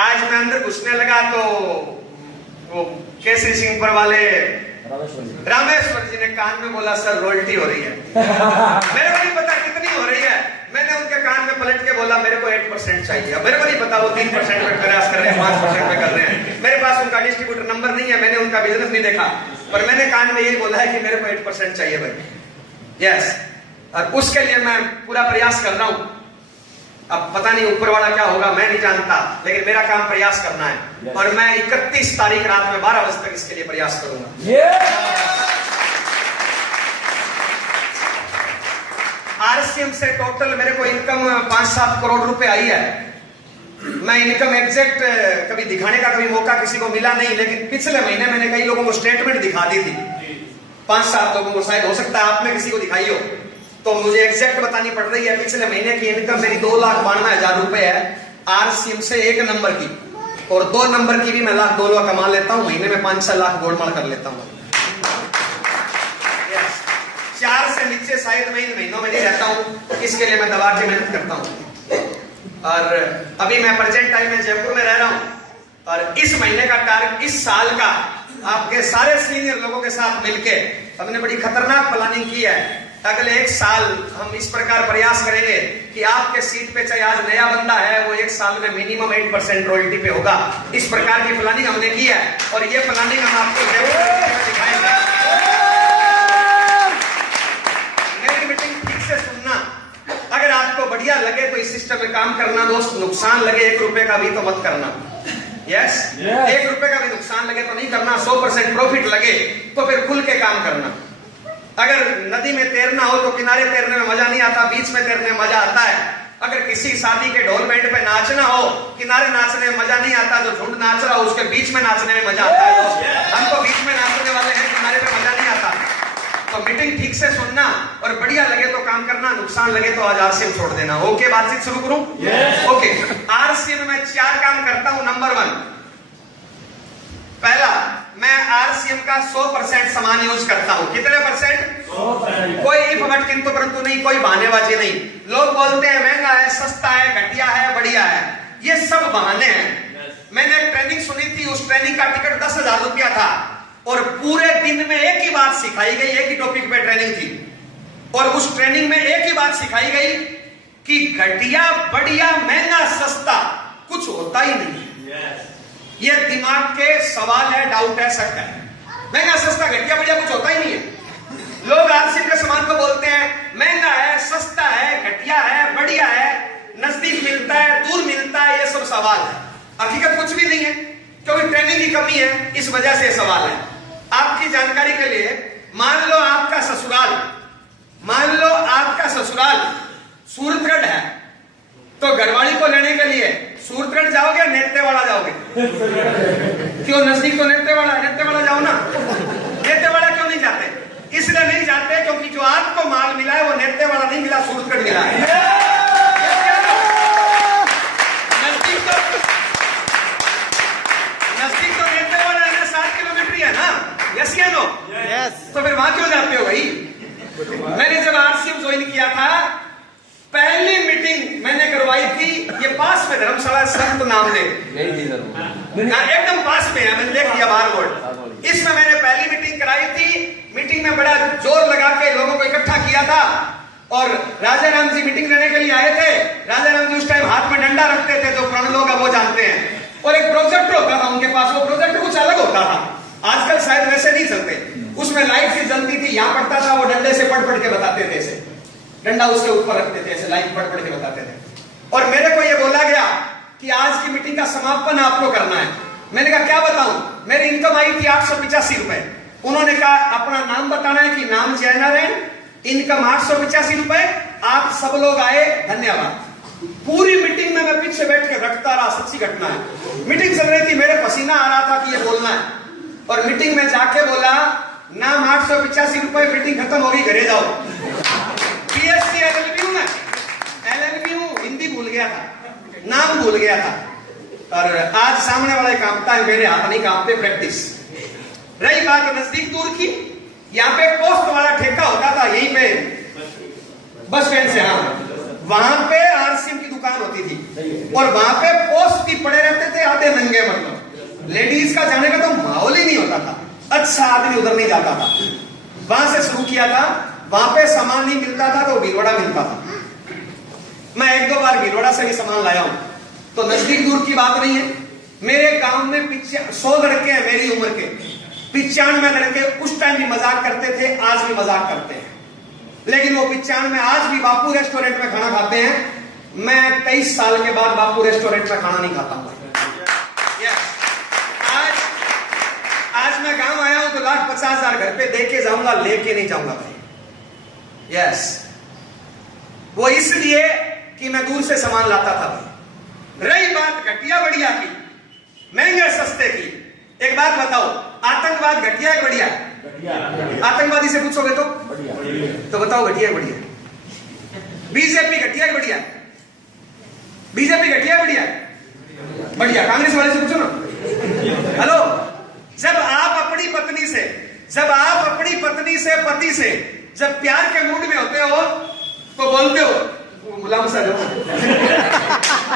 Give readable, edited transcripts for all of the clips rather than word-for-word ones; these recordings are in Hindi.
आज मैं अंदर घुसने लगा तो वो केसरी सिंह पर वाले रामेश्वर जी ने कान में बोला, सर रॉयल्टी हो रही है। मेरे को नहीं पता कितनी हो रही है। मैंने उनके कान में पलट के बोला, मेरे को 8% चाहिए। मेरे को नहीं पता वो 3% पे प्रयास कर रहे हैं, 5% पे कर रहे हैं। मेरे पास उनका डिस्ट्रीब्यूटर नंबर नहीं है, मैंने उनका बिजनेस नहीं देखा, पर मैंने कान में यही बोला है कि मेरे को 8% चाहिए भाई। यस, और उसके लिए मैं पूरा प्रयास कर रहा हूं। अब पता नहीं ऊपर वाला क्या होगा, मैं नहीं जानता, लेकिन मेरा काम प्रयास करना है। और मैं 31 तारीख रात में 12 बजे तक इसके लिए प्रयास करूंगा। आरसीएम से टोटल मेरे को इनकम 5-7 करोड़ रुपए आई है। मैं इनकम एग्जैक्ट कभी दिखाने का कभी मौका किसी को मिला नहीं, लेकिन पिछले महीने मैंने कई लोगों को स्टेटमेंट दिखा दी थी, 5-7 लोगों को, शायद हो सकता है आप में किसी को दिखाई हो, तो मुझे एग्जैक्ट बतानी पड़ रही है। पिछले महीने की इनकम मेरी 2,92,000 रुपए है आरसीएम से 1 नंबर की, और 2 नंबर की भी मैं 1,02,000 कमा लेता हूँ। महीने में 5-6 लाख गोलमाल कर लेता हूँ। 4 से नीचे शायद मैं इन महीनों में नहीं रहता हूँ, इसके लिए मैं दबा के मेहनत करता हूँ। और अभी मैं प्रेजेंट टाइम में जयपुर में रह रहा हूँ, और इस महीने का टारगेट, इस साल का, आपके सारे सीनियर लोगों के साथ मिलके हमने बड़ी खतरनाक प्लानिंग की है। अगले 1 साल हम इस प्रकार प्रयास करेंगे कि आपके सीट पे चाहे आज नया बंदा है, वो 1 साल में मिनिमम 8% रॉयल्टी पे होगा। इस प्रकार की प्लानिंग हमने की है, और ये प्लानिंग हम आपको जरूर दिखाएंगे। मेरी मीटिंग ठीक से सुनना। अगर आपको बढ़िया लगे तो इस सिस्टम में काम करना दोस्त, नुकसान लगे 1 रुपए का भी तो मत करना। यस, 1 रुपए का भी नुकसान लगे तो नहीं करना। 100% प्रॉफिट लगे तो फिर खुल के काम करना। अगर नदी में तैरना हो तो किनारे तैरने में मजा नहीं आता, बीच में तैरने में मजा आता है। अगर किसी शादी के ढोल बैंड पे नाचना हो, किनारे नाचने में मजा नहीं आता, जो झुंड नाच रहा हो उसके बीच में नाचने में मजा आता है। हम तो बीच में नाचने वाले हैं, किनारे पे मजा नहीं आता। तो मीटिंग ठीक से सुनना, और बढ़िया लगे तो काम करना, नुकसान लगे तो आज आरसीएम छोड़ देना। ओके, बातचीत शुरू करूं? ओके, आरसीएम में 4 काम करता हूं। नंबर 1, पहला, मैं आरसीएम का 100% सामान यूज करता हूं। कितने %? 100%। कोई इफ बट किंतु परंतु नहीं, कोई बहानेबाजी नहीं। लोग बोलते हैं महंगा है, सस्ता है, घटिया है, बढ़िया है, ये सब बहाने हैं। मैंने एक ट्रेनिंग सुनी थी, उस ट्रेनिंग का टिकट 10,000 रुपया था, और पूरे दिन में एक ही बात सिखाई गई, एक ही टॉपिक पे ट्रेनिंग थी, और उस ट्रेनिंग में एक ही बात सिखाई गई कि घटिया, बढ़िया, महंगा, सस्ता कुछ होता ही नहीं। ये दिमाग के सवाल है, डाउट है, शक है। महंगा, सस्ता, घटिया, बढ़िया कुछ होता ही नहीं है। लोग आरसीएम के सामान को बोलते हैं महंगा है, सस्ता है, घटिया है, बढ़िया है, नजदीक मिलता है, दूर मिलता है, ये सब सवाल है। हकीकत कुछ भी नहीं है, क्योंकि ट्रेनिंग की कमी है, इस वजह से सवाल है। आपकी जानकारी के लिए, मान लो आपका ससुराल सूरतगढ़ है, तो घरवाली को लेने के लिए सूरतगढ़ जाओगे, नेत्तेवाड़ा जाओगे? क्यों? नजदीक तो नेत्तेवाड़ा जाओ ना। नेत्तेवाड़ा क्यों नहीं जाते? इसलिए नहीं जाते क्योंकि जो आपको माल मिला है वो नेत्तेवाड़ा नहीं मिला, सूरतगढ़ मिला है। नजदीक तो नेत्तेवाड़ा है ना, 7 किलोमीटर है ना। यस या नो? यस। तो फिर वहां क्यों जाते हो भाई? मैंने जब आरसीएम ज्वाइन किया था, पहली मीटिंग मैंने करवाई थी, ये पास में धर्मशाला संत नाम ले, एकदम पास में है, मैंने देख लिया बाहर बोर्ड। इसमें मैंने पहली मीटिंग कराई थी। मीटिंग में बड़ा जोर लगा के लोगों को इकट्ठा किया था, और राजा राम जी मीटिंग लेने के लिए आए थे। राजा राम जी उस टाइम हाथ में डंडा रखते थे, जो पुराने लोग वो जानते हैं, और एक प्रोजेक्टर होता था उनके पास। वो प्रोजेक्टर कुछ अलग होता था, आजकल शायद वैसे नहीं चलते। उसमें लाइट सी जलती थी, यहाँ पड़ता था, वो डंडे से पढ़ के बताते थे, ऐसे डंडा उसके ऊपर रखते थे, ऐसे लाइट पढ़ के बताते थे। और मेरे को ये बोला गया कि आज की मीटिंग का समापन आपको करना है। मैंने कहा क्या बताऊं? मेरी इनकम आई थी 885 रुपए। उन्होंने कहा अपना नाम बताना है, कि नाम जयनारायण, इनकम 885 रुपए, आप सब लोग आए, धन्यवाद। पूरी मीटिंग में मैं पीछे बैठ के रखता रहा, सच्ची घटना है। मीटिंग चल रही थी, मेरे पसीना आ रहा था कि ये बोलना है, और मीटिंग में जाके बोला नाम 885 रुपए, मीटिंग खत्म होगी, घरे जाओ। बीएससी एलएलबी हूं, हिंदी भूल गया था, नाम भूल गया था, और आज सामने वाले कांपता है, मेरे हाथ नहीं कांपते। प्रैक्टिस रही बात नजदीक दूर की, यहाँ पे पोस्ट वाला ठेका होता था, यहीं पे बस स्टैंड से, हाँ, वहां पे आरसीएम की दुकान होती थी, और वहां पे पोस्ट भी पड़े रहते थे। आप अच्छा आदमी उधर नहीं जाता था। वहां से शुरू किया था, वहां पे सामान नहीं मिलता था तो भीलवाड़ा मिलता था। मैं 1-2 बार भीलवाड़ा से भी सामान लाया हूं, तो नजदीक दूर की बात नहीं है। मेरे गांव में 100 लड़के हैं मेरी उम्र के, 95 लड़के उस टाइम भी मजाक करते थे, आज भी मजाक करते हैं। लेकिन वो 95 आज भी बापू रेस्टोरेंट में खाना खाते हैं। मैं 23 साल के बाद बापू रेस्टोरेंट में खाना नहीं खाता हूं। आज मैं गांव आया हूं तो 1,50,000 घर पे दे के जाऊंगा, लेके नहीं जाऊंगा भाई। यस, वो इसलिए कि मैं दूर से सामान लाता था भाई। रही बात घटिया बढ़िया की, महंगे सस्ते की, एक बात बताओ, आतंकवाद घटिया है बढ़िया? आतंकवादी से पूछोगे तो बताओ घटिया है बढ़िया? बीजेपी घटिया है बढ़िया? बीजेपी घटिया है बढ़िया? बढ़िया। कांग्रेस वाले से पूछो ना। हेलो, जब आप अपनी पत्नी से पति से जब प्यार के मूड में होते हो तो बोलते हो गुलाम सा जो।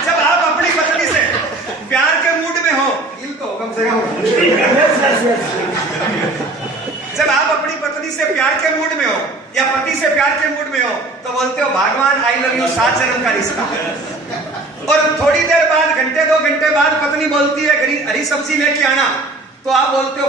जब आप अपनी पत्नी से प्यार के मूड में हो, तो कम से कम जब आप अपनी पत्नी से प्यार के मूड में हो या पति से प्यार के मूड में हो तो बोलते हो भगवान आई लव यू, 7 जन्म का रिश्ता। और थोड़ी देर बाद, घंटे 2 घंटे बाद पत्नी बोलती है हरी सब्जी लेके आना, तो आप बोलते हो